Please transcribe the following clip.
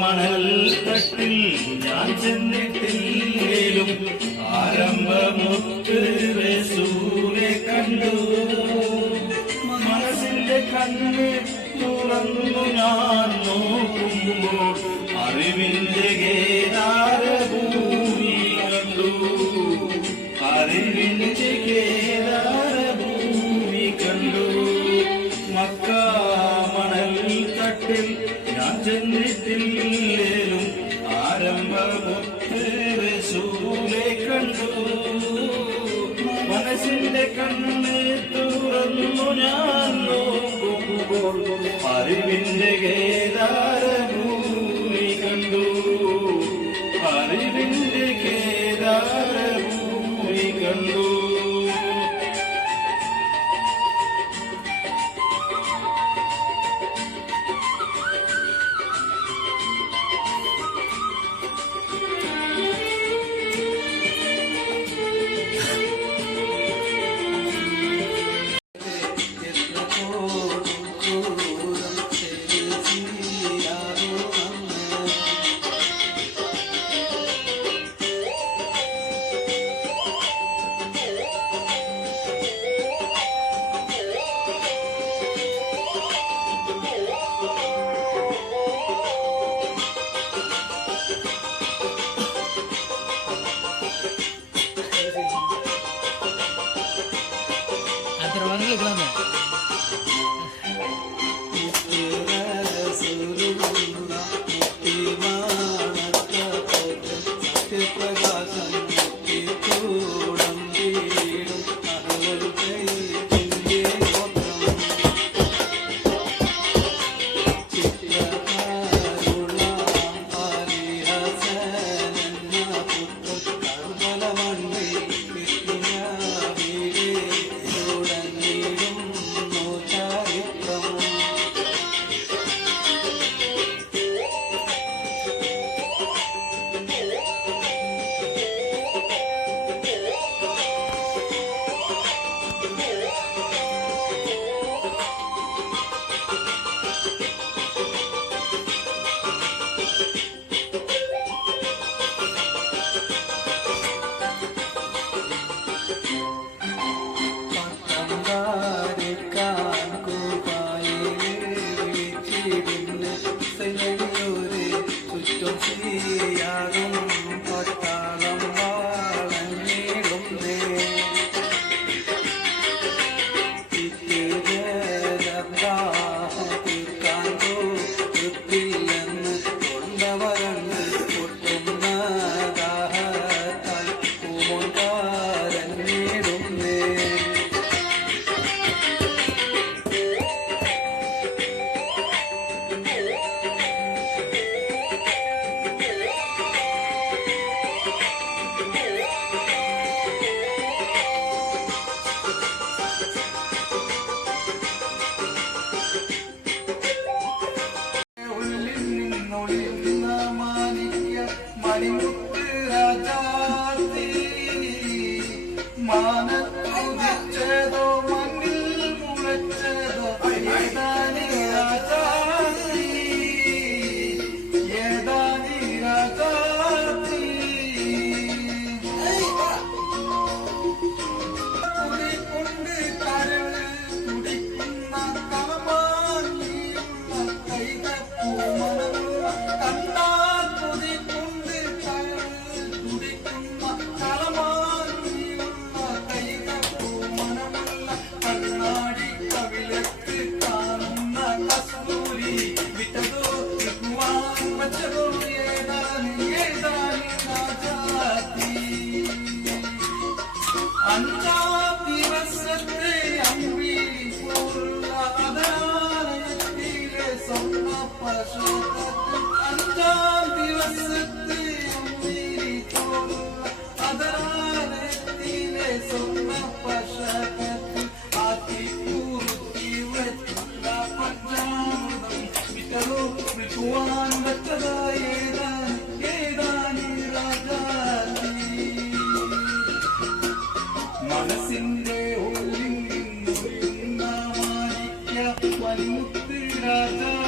മണൽ തട്ടിൽ ഞാൻ ചെന്നിട്ടില്ലേലും ആരംഭമൊത്ത് കണ്ടു. മനസ്സിന്റെ കണ്ണ് തുറന്നു ഞാൻ നോക്കുമ്പോൾ അറിവിന്റെ ഗേതാ മനസ്സിന്റെ കണ്ണ് തുറന്നു ഞാൻ നോക്കുമ്പോൾ അറിവിന്റെ കേദാരഭൂമി കണ്ടു. അറിവിന്റെ കേദാരഭൂമി കണ്ടു. চলে Hare Mutti